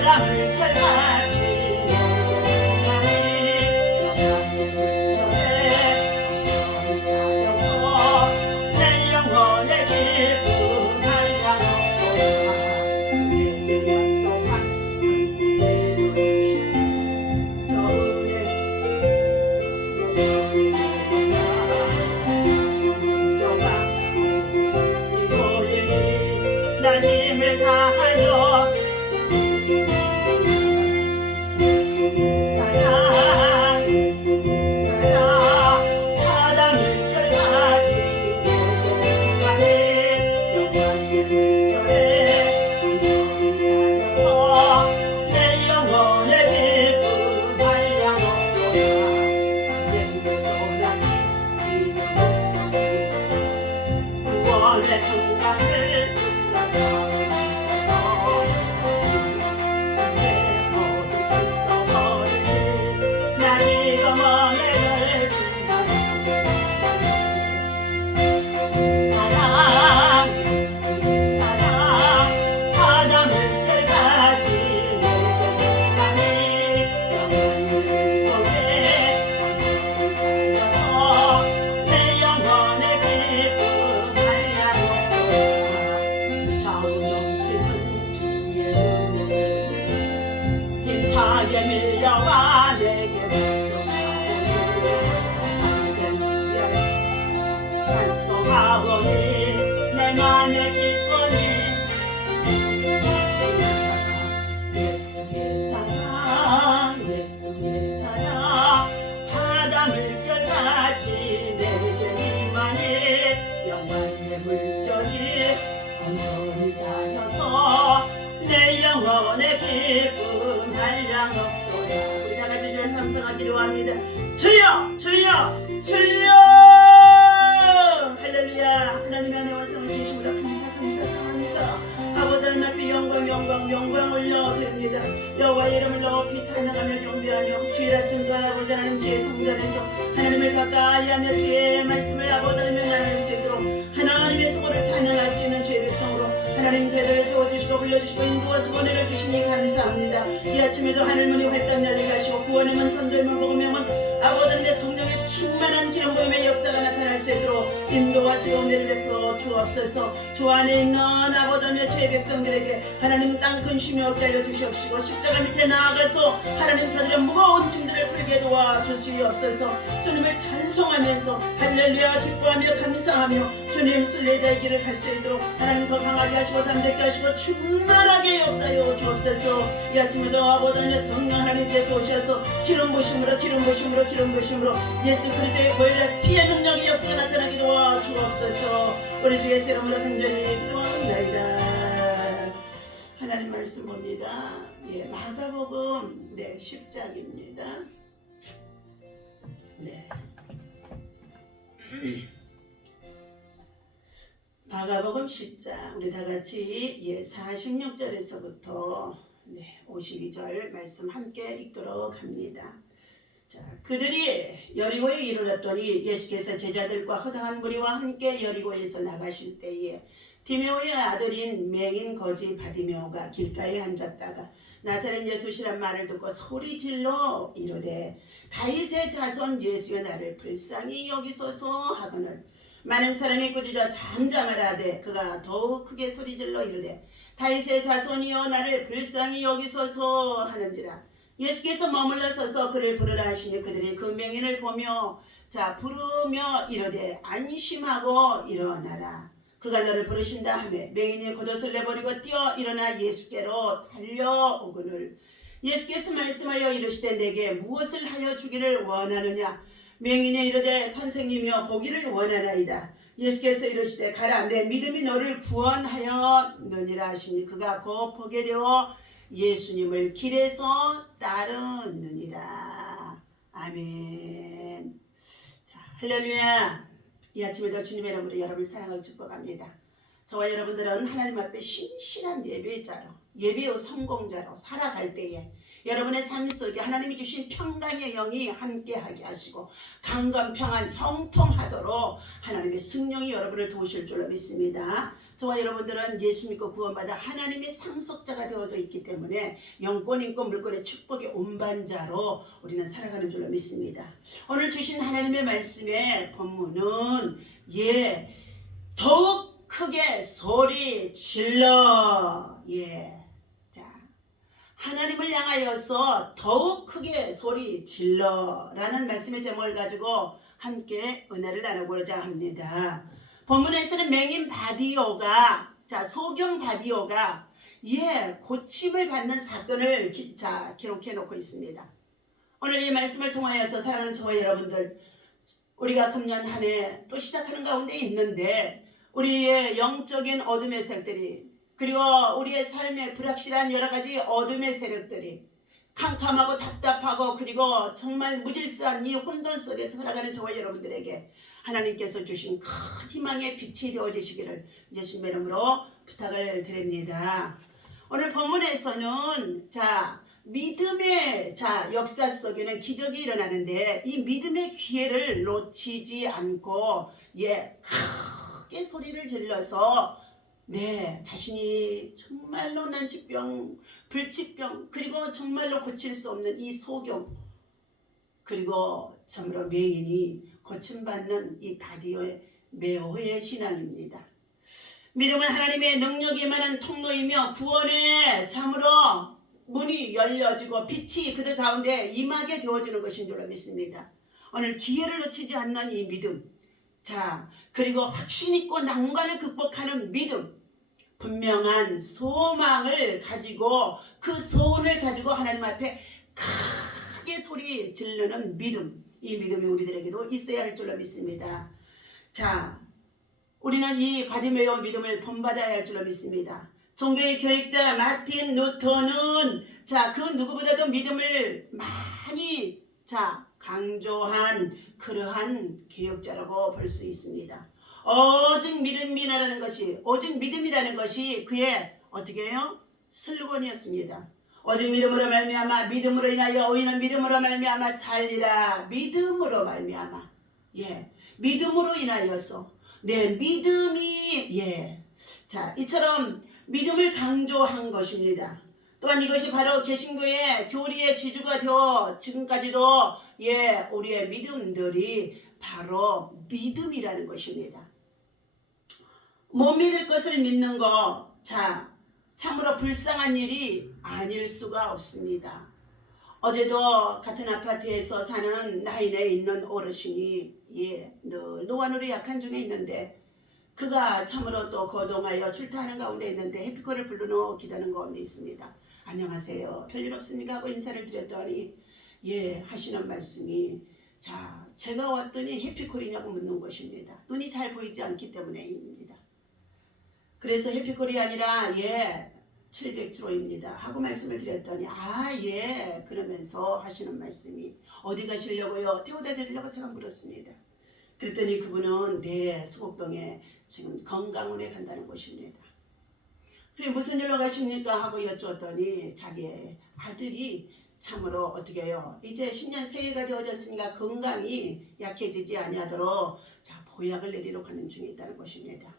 바람을 결같이 힘을 다하여 예수의 사랑 예수의 사랑 바다를 결같이 내게 영광의 물결에 온전히 사여서 내 영혼의 기쁨 한량없도다 내게 소나기 지는 목적이 구원의 평강을 차에 밀려와 내게 만족하오니 찬송하오니 내 맘의 기쁨이 예수의 사랑 예수의 사랑 바다물 결같이 내게 임하니 영광의 물결이 온전히 쌓여서 내 영혼의 기쁨 한량없도다. 우리 다같이 주의 삼성하기로 합니다. 주여 주여 주여 할렐루야. 하나님의 은혜와 사랑을 주심으로 감사 아버지 하나님 앞에 영광 올려드립니다. 여호와의 이름을 높이 찬양하며 경배하며 주일 아침도 아버지 하나님 주의 성전에서 하나님을 가까이하며 주의 말씀을 아버지 하나님 나눌 수 있도록 하나님의 성호를 찬양할 수 있는 주의 백성으로 하나님 제자를 세워주시고 불러주시고 인도하시고 은혜를 주시니 감사합니다. 이 아침에도 하늘문이 활짝 열리게 하시고 구원의 문 천도의 문 복음의 문 아버지 하나님의 성령의 충만한 기름 부음의 역사가 나타날 수 있도록 인도하시고 은혜를 베풀어 주옵소서. 주 안에 있는 아버지 하나님의 주의 백성들에게 하나님 땅 근심이 없게 하여 주시옵시고 십자가 밑에 나아가서 하나님 저들의 무거운 짐들을 풀게 도와주시옵소서. 주님을 찬송하면서 할렐루야 기뻐하며 감사하며 주님 순례자의 길을 갈 수 있도록 하나님 더 강하게 하시고 담대케 하시고 충만하게 역사하여 주옵소서. 이 아침에도 아버지 하나님의 성령 하나님께서 오셔서 기름 부심으로 예수 그리스도의 보혈의 피의 능력의 역사가 나타나게 도와주옵소서. 우리 주 예수 이름으로 간절히 기도합니다. 하나님 말씀 봅니다. 마가복음 10장입니다. 마가복음 10장 우리 다같이 46절에서부터 52절 말씀 함께 읽도록 합니다. 자, 그들이 여리고에 이르렀더니 예수께서 제자들과 허다한 무리와 함께 여리고에서 나가실 때에 디메오의 아들인 맹인 거지 바디메오가 길가에 앉았다가 나사렛 예수시란 말을 듣고 소리질러 이르되 다윗의 자손 예수여 나를 불쌍히 여기소서 하거늘 많은 사람이 꾸짖어 잠잠하라 하되 그가 더욱 크게 소리질러 이르되 다윗의 자손이여 나를 불쌍히 여기소서 하는지라. 예수께서 머물러 서서 그를 부르라 하시니 그들이 그 맹인을 보며 부르며 이르되 안심하고 일어나라. 그가 너를 부르신다 하며 맹인이 겉옷을 내버리고 뛰어 일어나 예수께로 달려오거늘 예수께서 말씀하여 이르시되 내게 무엇을 하여 주기를 원하느냐. 맹인이 이르되 선생님이여 보기를 원하나이다. 예수께서 이르시되 가라 내 믿음이 너를 구원하였느니라 하시니 그가 곧 보게 되어 예수님을 길에서 따르느니라. 아멘. 자, 할렐루야. 이 아침에도 주님의 이름으로 여러분을 사랑하고 축복합니다. 저와 여러분들은 하나님 앞에 신실한 예배자로 예배의 성공자로 살아갈 때에 여러분의 삶 속에 하나님이 주신 평강의 영이 함께하게 하시고 강건평안 형통하도록 하나님의 성령이 여러분을 도우실 줄로 믿습니다. 저와 여러분들은 예수 믿고 구원받아 하나님의 상속자가 되어져 있기 때문에 영권, 인권, 물권의 축복의 운반자로 우리는 살아가는 줄로 믿습니다. 오늘 주신 하나님의 말씀의 본문은 더욱 크게 소리 질러. 자, 하나님을 향하여서 더욱 크게 소리 질러 라는 말씀의 제목을 가지고 함께 은혜를 나누고자 합니다. 본문에서는 맹인 바디오가, 소경 바디오가 고침을 받는 사건을 기록해 놓고 있습니다. 오늘 이 말씀을 통하여서 사랑하는 저와 여러분들, 우리가 금년 한 해 또 시작하는 가운데 있는데 우리의 영적인 어둠의 세력들이, 그리고 우리의 삶의 불확실한 여러 가지 어둠의 세력들이, 캄캄하고 답답하고 그리고 정말 무질서한 이 혼돈 속에서 살아가는 저와 여러분들에게 하나님께서 주신 큰 희망의 빛이 되어주시기를 예수님의 이름으로 부탁을 드립니다. 오늘 본문에서는 믿음의 역사 속에는 기적이 일어나는데 이 믿음의 기회를 놓치지 않고 크게 소리를 질러서 자신이 정말로 난치병, 불치병, 그리고 정말로 고칠 수 없는 이 소경, 그리고 참으로 맹인이 고침받는 이 바디오의 매호의 신앙입니다. 믿음은 하나님의 능력이 임하는 통로이며 구원의 참으로 문이 열려지고 빛이 그들 가운데 임하게 되어지는 것인 줄로 믿습니다. 오늘 기회를 놓치지 않는 이 믿음, 그리고 확신 있고 난관을 극복하는 믿음, 분명한 소망을 가지고 그 소원을 가지고 하나님 앞에 크게 소리 지르는 믿음, 이 믿음이 우리들에게도 있어야 할 줄로 믿습니다. 우리는 이 바디메오 믿음을 본받아야 할 줄로 믿습니다. 종교의 교육자 마틴 루터는 그 누구보다도 믿음을 많이 강조한 그러한 교육자라고 볼 수 있습니다. 오직 믿음이라는 것이 그의 어떻게 해요? 슬로건이었습니다. 오직 믿음으로 말미암아, 믿음으로 인하여 의인은 믿음으로 말미암아 살리라. 믿음으로 말미암아, 믿음으로 인하여서 믿음이 이처럼 믿음을 강조한 것입니다. 또한 이것이 바로 개신교의 교리의 지주가 되어 지금까지도 우리의 믿음들이 바로 믿음이라는 것입니다. 못 믿을 것을 믿는 거 참으로 불쌍한 일이 아닐 수가 없습니다. 어제도 같은 아파트에서 사는 나이에 있는 어르신이 늘 노안으로 약한 중에 있는데 그가 참으로 또 거동하여 출타하는 가운데 있는데 해피콜을 부르는 기다는 가운데 있습니다. 안녕하세요, 별일 없습니까? 하고 인사를 드렸더니 하시는 말씀이 제가 왔더니 해피콜이냐고 묻는 것입니다. 눈이 잘 보이지 않기 때문에입니다. 그래서 해피콜이 아니라 700km입니다 하고 말씀을 드렸더니 그러면서 하시는 말씀이 어디 가시려고요? 태워다 드리려고 제가 물었습니다. 그랬더니 그분은 수곡동에 지금 건강원에 간다는 것입니다. 그래 무슨 일로 가십니까? 하고 여쭈었더니 자기의 아들이 참으로 어떻게 해요? 이제 10년 새해가 되어졌으니까 건강이 약해지지 아니하도록 보약을 내리러 가는 중에 있다는 것입니다.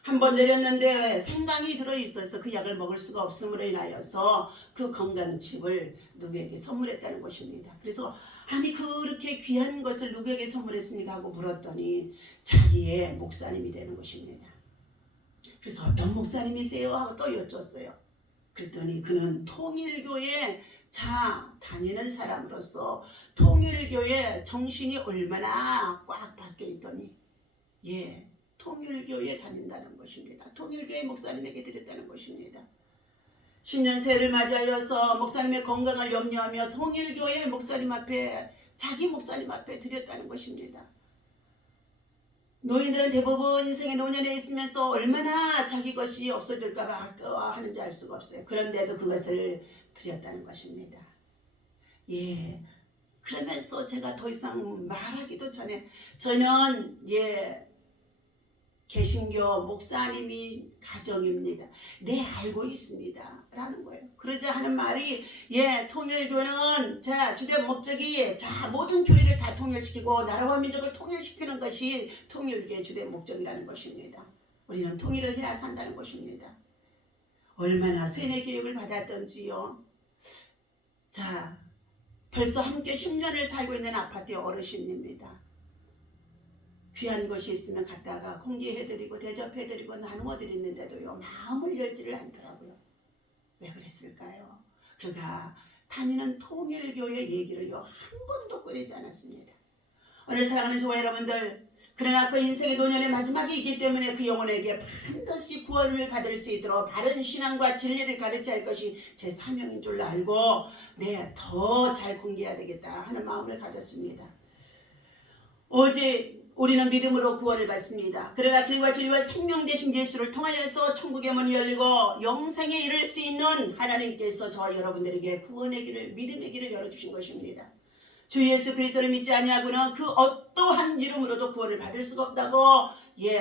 한 번 내렸는데 생강이 들어있어서 그 약을 먹을 수가 없음으로 인하여서 그 건강칩을 누구에게 선물했다는 것입니다. 그래서 아니 그렇게 귀한 것을 누구에게 선물했습니까? 하고 물었더니 자기의 목사님이라는 것입니다. 그래서 어떤 목사님이세요? 하고 또 여쭈었어요. 그랬더니 그는 통일교에 다니는 사람으로서 통일교에 정신이 얼마나 꽉 박혀 있더니 통일교에 다닌다는 것입니다. 통일교회 목사님에게 드렸다는 것입니다. 10년 새해를 맞이하여서 목사님의 건강을 염려하며 통일교회 목사님 앞에 자기 목사님 앞에 드렸다는 것입니다. 노인들은 대부분 인생의 노년에 있으면서 얼마나 자기 것이 없어질까 봐 아까워하는지 알 수가 없어요. 그런데도 그것을 드렸다는 것입니다. 그러면서 제가 더 이상 말하기도 전에 저는 개신교 목사님이 가정입니다. 알고 있습니다. 라는 거예요. 그러자 하는 말이 통일교는 주된 목적이 모든 교회를 다 통일시키고 나라와 민족을 통일시키는 것이 통일교의 주된 목적이라는 것입니다. 우리는 통일을 해야 산다는 것입니다. 얼마나 세뇌 교육을 받았던지요. 자, 벌써 함께 10년을 살고 있는 아파트의 어르신입니다. 귀한 것이 있으면 갖다가 공개해드리고 대접해드리고 나누어드리는데도요, 마음을 열지를 않더라고요. 왜 그랬을까요? 그가 다니는 통일교회 얘기를요, 한 번도 꺼내지 않았습니다. 오늘 사랑하는 저와 여러분들, 그러나 그 인생의 노년의 마지막이 있기 때문에 그 영혼에게 반드시 구원을 받을 수 있도록 바른 신앙과 진리를 가르쳐야 할 것이 제 사명인 줄 알고 더 잘 공개해야 되겠다 하는 마음을 가졌습니다. 오직 우리는 믿음으로 구원을 받습니다. 그러나 길과 진리와 생명 되신 예수를 통하여서 천국의 문이 열리고 영생에 이를 수 있는 하나님께서 저와 여러분들에게 구원의 길을, 믿음의 길을 열어주신 것입니다. 주 예수 그리스도를 믿지 아니하고는 그 어떠한 이름으로도 구원을 받을 수가 없다고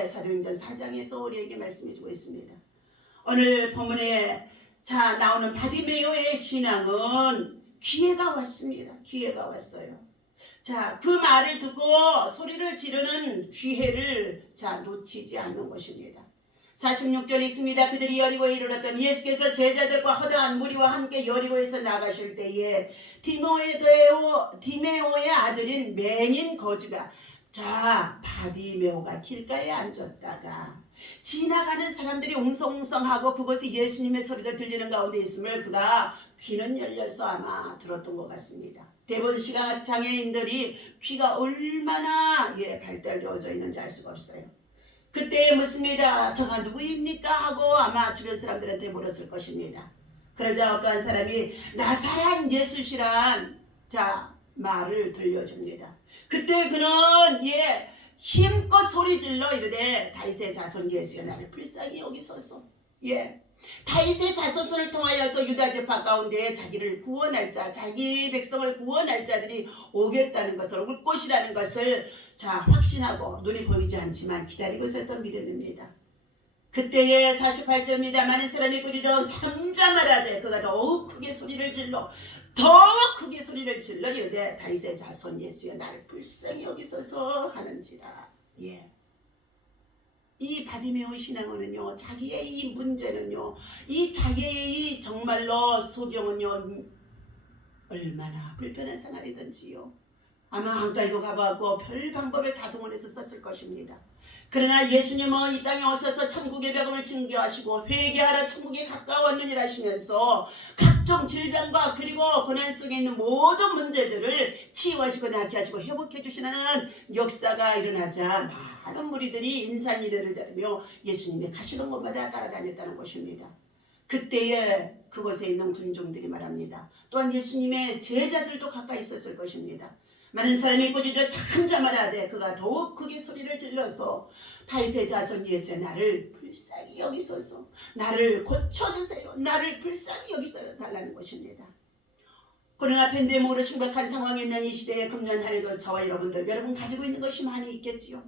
사도행전 4장에서 우리에게 말씀해주고 있습니다. 오늘 본문에 나오는 바디메오의 신앙은 기회가 왔습니다. 기회가 왔어요. 그 말을 듣고 소리를 지르는 기회를 놓치지 않는 것입니다. 46절에 있습니다. 그들이 여리고에 이르렀더니 예수께서 제자들과 허다한 무리와 함께 여리고에서 나가실 때에 디메오의 아들인 맹인 거지가 바디메오가 길가에 앉았다가 지나가는 사람들이 웅성웅성하고 그곳에 예수님의 소리가 들리는 가운데 있음을 그가 귀는 열려서 아마 들었던 것 같습니다. 대부분 시각장애인들이 귀가 얼마나 발달되어져 있는지 알 수가 없어요. 그때 묻습니다. 저가 누구입니까? 하고 아마 주변 사람들한테 물었을 것입니다. 그러자 어떠한 사람이 나사란 예수시란 말을 들려줍니다. 그때 그는 힘껏 소리질러 이르되 다윗의 자손 예수여 나를 불쌍히 여기소서. 다윗의 자손을 통하여서 유다 지파 가운데 자기를 구원할 자, 자기 백성을 구원할 자들이 오겠다는 것을, 올 것이라는 것을 확신하고 눈이 보이지 않지만 기다리고 있었던 믿음입니다. 그때의 48절입니다. 많은 사람이 꾸짖어 잠잠하라되 그가 더욱 크게 소리를 질러 이르되 다윗의 자손 예수여 나를 불쌍히 여기소서 하는지라. 이 바디메오 신앙은요, 자기의 이 문제는요, 이 자기의 이 정말로 소경은요, 얼마나 불편한 생활이든지요, 아마 안 깔고 가봐고 별 방법을 다 동원해서 썼을 것입니다. 그러나 예수님은 이 땅에 오셔서 천국의 벽을 증거하시고 회개하라 천국에 가까웠느니라 하시면서 각종 질병과 그리고 고난 속에 있는 모든 문제들을 치유하시고 낫게 하시고 회복해 주시는 역사가 일어나자 많은 무리들이 인산이래를 따르며 예수님이 가시는 곳마다 따라다녔다는 것입니다. 그때에 그곳에 있는 군중들이 말합니다. 또한 예수님의 제자들도 가까이 있었을 것입니다. 많은 사람이 꾸짖어 잠잠하라되 그가 더욱 크게 소리를 질러서 다윗의 자손 예수여 나를 불쌍히 여기소서, 나를 고쳐주세요, 나를 불쌍히 여기소서 달라는 것입니다. 코로나 팬데믹으로 심각한 상황에 있는 이 시대에 금년 한 해도 저와 여러분 가지고 있는 것이 많이 있겠지요.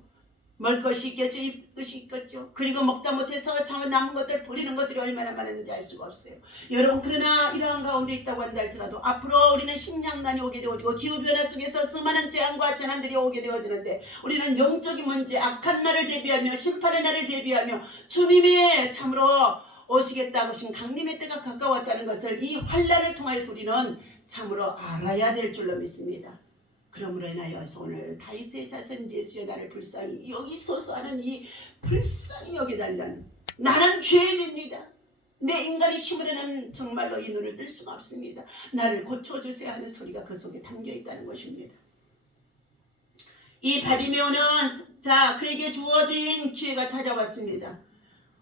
먹을 것이 있겠죠, 입을 것이 있겠죠. 그리고 먹다 못해서 참 남은 것들 버리는 것들이 얼마나 많은지 알 수가 없어요. 여러분, 그러나 이러한 가운데 있다고 한다 할지라도 앞으로 우리는 식량난이 오게 되어지고 기후변화 속에서 수많은 재앙과 재난들이 오게 되어지는데 우리는 영적인 문제, 악한 날을 대비하며 심판의 날을 대비하며 주님이 참으로 오시겠다고 하신 강림의 때가 가까웠다는 것을 이 환난을 통하여서 우리는 참으로 알아야 될 줄로 믿습니다. 그러므로 인하여서 오늘 다윗의 자손 예수여 나를 불쌍히 여기소서 하는 이 불쌍히 여겨달라는, 나는 죄인입니다. 내 인간의 힘으로는 정말로 이 눈을 뜰 수가 없습니다. 나를 고쳐주세요 하는 소리가 그 속에 담겨있다는 것입니다. 이 바디메오는 그에게 주어진 기회가 찾아왔습니다.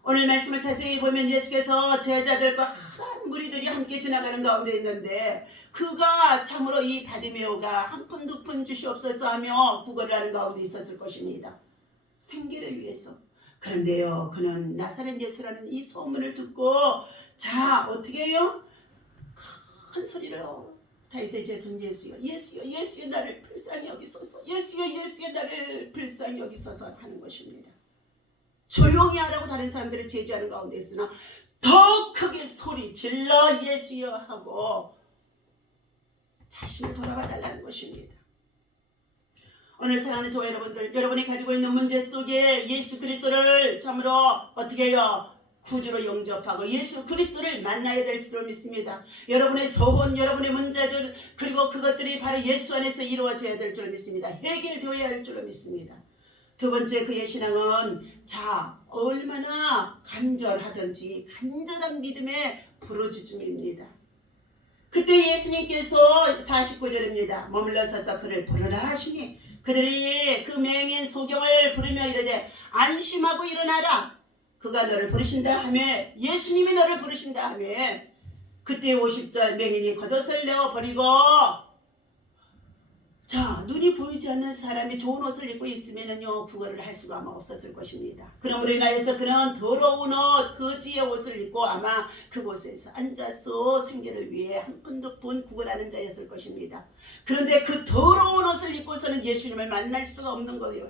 오늘 말씀을 자세히 보면 예수께서 제자들과 한 무리들이 함께 지나가는 가운데 있는데 그가 참으로 이 바디메오가 한 푼 두 푼 주시옵소서 하며 구걸을 하는 가운데 있었을 것입니다. 생계를 위해서. 그런데요, 그는 나사렛 예수라는 이 소문을 듣고 어떻게 해요? 큰 소리로 다윗의 자손 예수여 나를 불쌍히 여기소서, 예수여 나를 불쌍히 여기소서 하는 것입니다. 조용히 하라고 다른 사람들을 제지하는 가운데 있으나 더 크게 소리 질러 예수여 하고 자신을 돌아봐 달라는 것입니다. 오늘 사랑하는 저와 여러분들, 여러분이 가지고 있는 문제 속에 예수 그리스도를 참으로 어떻게 해요? 구주로 영접하고 예수 그리스도를 만나야 될 줄로 믿습니다. 여러분의 소원, 여러분의 문제들, 그리고 그것들이 바로 예수 안에서 이루어져야 될 줄로 믿습니다. 해결되어야 할 줄로 믿습니다. 두 번째, 그의 신앙은 얼마나 간절하든지 간절한 믿음의 부르짖음입니다. 그때 예수님께서 49절입니다. 머물러 서서 그를 부르라 하시니 그들이 그 맹인 소경을 부르며 이르되 안심하고 일어나라. 그가 너를 부르신다 하며, 예수님이 너를 부르신다 하며, 그때 50절 맹인이 겉옷을 내어버리고, 눈이 보이지 않는 사람이 좋은 옷을 입고 있으면요 구걸을 할 수가 아마 없었을 것입니다. 그러므로 인하여서 그는 더러운 옷, 거지의 옷을 입고 아마 그곳에서 앉아서 생계를 위해 한 푼 두 푼 구걸하는 자였을 것입니다. 그런데 그 더러운 옷을 입고서는 예수님을 만날 수가 없는 거예요.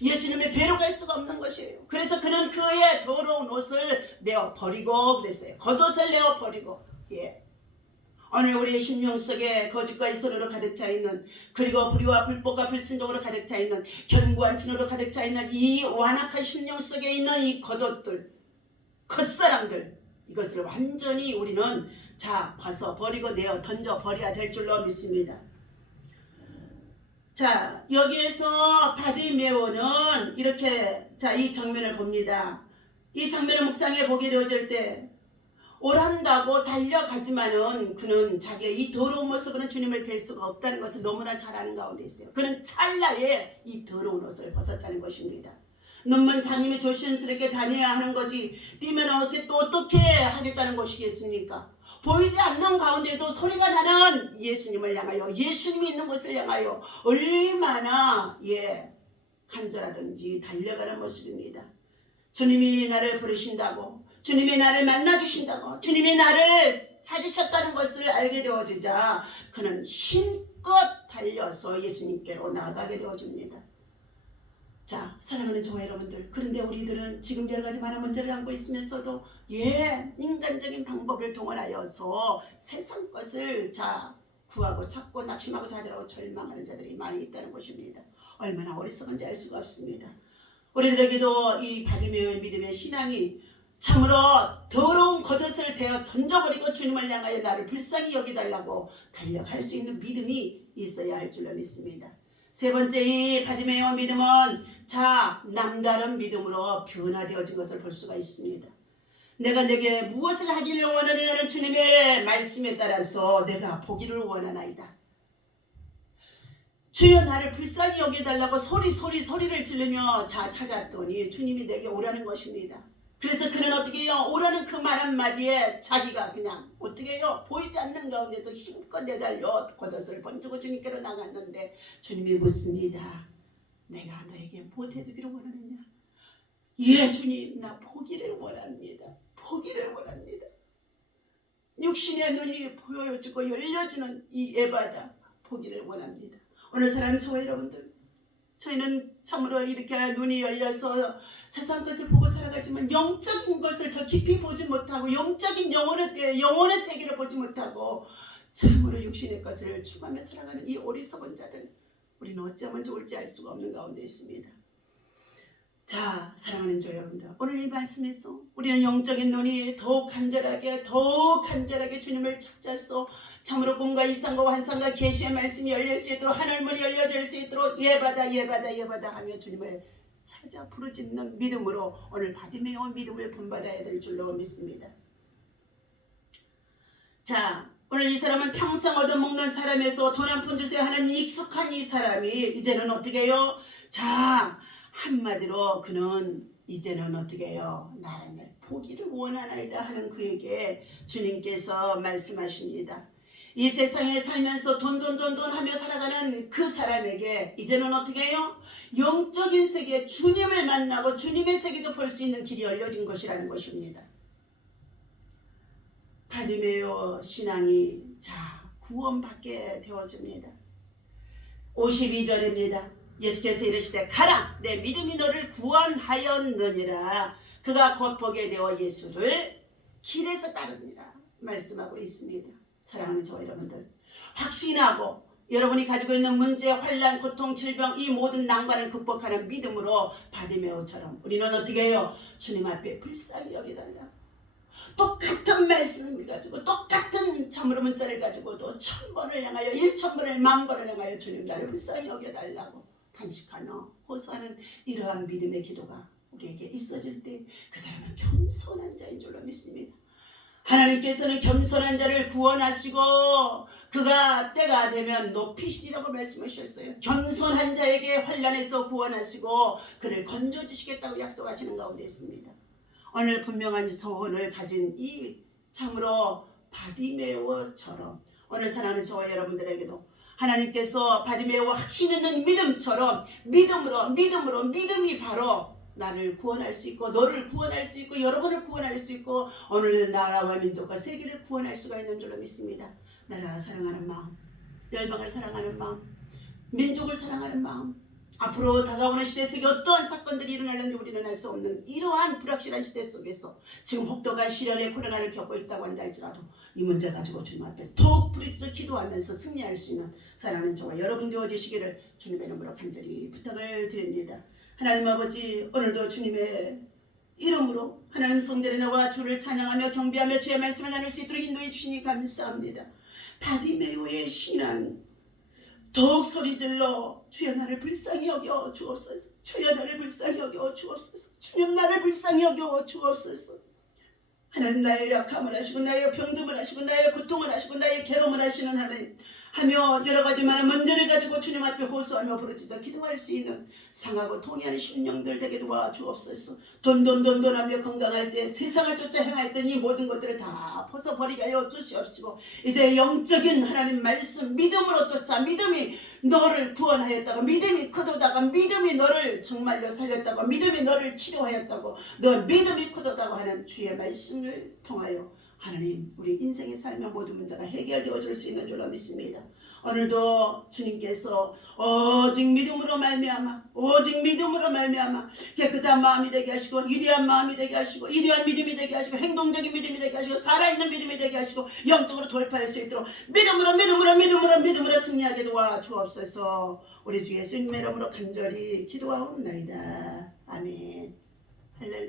예수님을 뵈러 갈 수가 없는 것이에요. 그래서 그는 그의 더러운 옷을 내어버리고 그랬어요. 겉옷을 내어버리고. 오늘 우리의 심령 속에 거짓과 이선으로 가득 차있는, 그리고 불의와 불법과 불순종으로 가득 차있는, 견고한 진으로 가득 차있는 이 완악한 심령 속에 있는 이 겉옷들, 겉사람들, 이것을 완전히 우리는 벗어버리고 내어 던져버려야 될 줄로 믿습니다. 여기에서 바디메오는 이렇게 이 장면을 봅니다. 이 장면을 묵상해 보게 되어질 때 오란다고 달려가지만은 그는 자기의 이 더러운 모습으로는 주님을 뵐 수가 없다는 것을 너무나 잘 아는 가운데 있어요. 그는 찰나에 이 더러운 옷을 벗었다는 것입니다. 눈먼 자님이 조심스럽게 다녀야 하는 거지, 뛰면 또 어떻게 하겠다는 것이겠습니까? 보이지 않는 가운데도 소리가 나는 예수님을 향하여, 예수님이 있는 곳을 향하여 얼마나 간절하든지 달려가는 모습입니다. 주님이 나를 부르신다고, 주님이 나를 만나주신다고, 주님이 나를 찾으셨다는 것을 알게 되어지자 그는 힘껏 달려서 예수님께로 나아가게 되어집니다. 사랑하는 저와 여러분들, 그런데 우리들은 지금 여러 가지 많은 문제를 안고 있으면서도 인간적인 방법을 동원하여서 세상 것을 구하고 찾고 낙심하고 좌절하고 절망하는 자들이 많이 있다는 것입니다. 얼마나 어리석은지 알 수가 없습니다. 우리들에게도 이 바디메오의 믿음의 신앙이 참으로 더러운 겉옷을 대어 던져버리고 주님을 향하여 나를 불쌍히 여기달라고 달려갈 수 있는 믿음이 있어야 할 줄로 믿습니다. 세 번째, 이 바디메오 믿음은 남다른 믿음으로 변화되어진 것을 볼 수가 있습니다. 내가 내게 무엇을 하기를 원하느냐는 주님의 말씀에 따라서 내가 보기를 원하나이다. 주여 나를 불쌍히 여겨달라고 소리를 지르며 찾았더니 주님이 내게 오라는 것입니다. 그래서 그는 어떻게 해요? 오라는 그 말 한마디에 자기가 그냥 어떻게 해요? 보이지 않는 가운데서 힘껏 내달려 겉옷을 번지고 주님께로 나갔는데 주님이 묻습니다. 내가 너에게 무엇 해주기를 원하느냐? 주님, 나 보기를 원합니다. 보기를 원합니다. 육신의 눈이 보여지고 열려지는 이 예바다 보기를 원합니다. 오늘 사랑하는 저와 여러분들, 저희는 참으로 이렇게 눈이 열려서 세상 것을 보고 살아가지만 영적인 것을 더 깊이 보지 못하고 영적인 영혼의 세계를 보지 못하고 참으로 육신의 것을 추구하며 살아가는 이 어리석은 자들, 우리는 어쩌면 좋을지 알 수가 없는 가운데 있습니다. 사랑하는 저 여러분들, 오늘 이 말씀에서 우리는 영적인 눈이 더욱 간절하게 주님을 찾아서 참으로 꿈과 이상과 환상과 계시의 말씀이 열릴 수 있도록, 하늘문이 열려질 수 있도록 예바다 하며 주님을 찾아 부르짖는 믿음으로 오늘 바디메오 믿음을 본받아야 될 줄로 믿습니다. 오늘 이 사람은 평생 얻어먹는 사람에서 돈 한 푼 주세요 하는 익숙한 이 사람이 이제는 어떻게 해요? 한마디로 그는 이제는 어떻게 해요? 나를 보기를 원하나이다 하는 그에게 주님께서 말씀하십니다. 이 세상에 살면서 돈 하며 살아가는 그 사람에게 이제는 어떻게 해요? 영적인 세계, 주님을 만나고 주님의 세계도 볼 수 있는 길이 열려진 것이라는 것입니다. 바디메오 신앙이 구원받게 되어집니다. 52절입니다. 예수께서 이르시되 가라, 내 믿음이 너를 구원하였느니라. 그가 곧 보게 되어 예수를 길에서 따르니라 말씀하고 있습니다. 사랑하는 저와 여러분들, 확신하고 여러분이 가지고 있는 문제, 환난, 고통, 질병 이 모든 난관을 극복하는 믿음으로 바디메오처럼 우리는 어떻게 해요? 주님 앞에 불쌍히 여기달라. 똑같은 말씀을 가지고 똑같은 참으로 문자를 가지고도 1000번을 향하여 1000번을 10,000번을 향하여 주님 나를 불쌍히 여겨달라고 탄식하며 호소하는 이러한 믿음의 기도가 우리에게 있어질 때 그 사람은 겸손한 자인 줄로 믿습니다. 하나님께서는 겸손한 자를 구원하시고 그가 때가 되면 높이시리라고 말씀하셨어요. 겸손한 자에게 환난에서 구원하시고 그를 건져주시겠다고 약속하시는 가운데 있습니다. 오늘 분명한 소원을 가진 이 참으로 바디메오처럼 오늘 사랑하는 저와 여러분들에게도 하나님께서 바디메오와 확신 있는 믿음처럼 믿음이 바로 나를 구원할 수 있고 너를 구원할 수 있고 여러분을 구원할 수 있고 오늘 나라와 민족과 세계를 구원할 수가 있는 줄로 믿습니다. 나라 사랑하는 마음, 열방을 사랑하는 마음, 민족을 사랑하는 마음, 앞으로 다가오는 시대 속에 어떠한 사건들이 일어날는지 우리는 알 수 없는 이러한 불확실한 시대 속에서 지금 혹독한 시련의 코로나를 겪고 있다고 한다 할지라도 이 문제 가지고 주님 앞에 더욱 부딪혀 기도하면서 승리할 수 있는 사랑하는 저와 여러분 되어주시기를 주님의 이름으로 간절히 부탁을 드립니다. 하나님 아버지, 오늘도 주님의 이름으로 하나님 성전에 나와 주를 찬양하며 경배하며 주의 말씀을 나눌 수 있도록 인도해 주시니 감사합니다. 바디메오의 신앙 더욱 소리질러 주여 나를 불쌍히 여겨 주옵소서. 주여 나를 불쌍히 여겨 주옵소서. 주님 나를 불쌍히 여겨 주옵소서. 하나님 나의 약함을 하시고 나의 병듦을 하시고 나의 고통을 하시고 나의 괴로움을 하시는 하나님 하며 여러 가지 많은 문제를 가지고 주님 앞에 호소하며 부르짖어 기도할 수 있는 상하고 통해하는 심령들 되게 도와주옵소서. 돈 하며 건강할 때 세상을 쫓아 행할 이 모든 것들을 다 벗어버리게 하여 주시옵시고 이제 영적인 하나님 말씀 믿음으로 쫓아 믿음이 너를 구원하였다고 믿음이 크도다가 믿음이 너를 정말로 살렸다고 믿음이 너를 치료하였다고 너 믿음이 크도다고 하는 주의 말씀을 통하여 하나님 우리 인생의 삶의 모든 문제가 해결되어 줄 수 있는 줄로 믿습니다. 오늘도 주님께서 오직 믿음으로 말미암아 깨끗한 마음이 되게 하시고 위대한 마음이 되게 하시고 위대한 믿음이 되게 하시고 행동적인 믿음이 되게 하시고 살아있는 믿음이 되게 하시고 영적으로 돌파할 수 있도록 믿음으로 승리하게 도와주옵소서. 우리 주 예수님의 이름으로 간절히 기도하옵나이다. 아멘. 할렐루야.